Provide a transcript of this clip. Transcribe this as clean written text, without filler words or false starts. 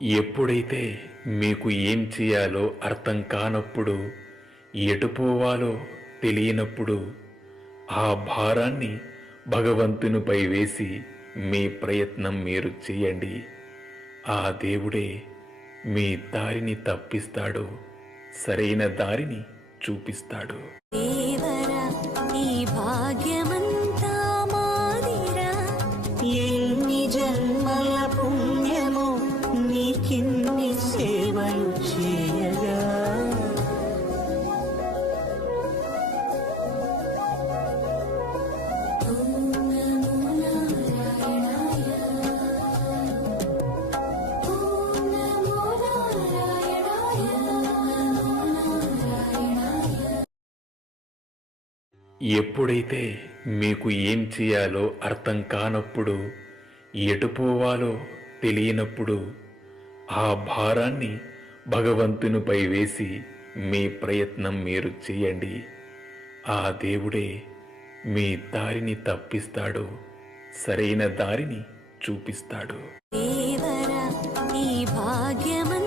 ఎప్పుడైతే మీకు ఏం చేయాలో అర్థం కానప్పుడు, ఎటు పోవాలో తెలియనప్పుడు, ఆ భారాన్ని భగవంతునిపై వేసి మీ ప్రయత్నం మీరు చేయండి. ఆ దేవుడే మీ దారిని తప్పిస్తాడు, సరైన దారిని చూపిస్తాడు. దేవరా ఈ భాగ్యమంతా మాదిరా, ఎన్ని జన్మల పుణ్యమో నీకిన్ని సేవలు చేయగా. ఓం నమో నారాయణాయ, ఓం నమో నారాయణాయ, నమో నారాయణాయ. ఎప్పుడైతే మీకు ఏం చేయాలో అర్థం కానప్పుడు, ఎటు పోవాలో తెలియనప్పుడు, ఆ భారాన్ని భగవంతునిపై వేసి మీ ప్రయత్నం మీరు చేయండి. ఆ దేవుడే మీ దారిని తప్పిస్తాడు, సరైన దారిని చూపిస్తాడు. దేవరా ఈ భాగ్యమంతా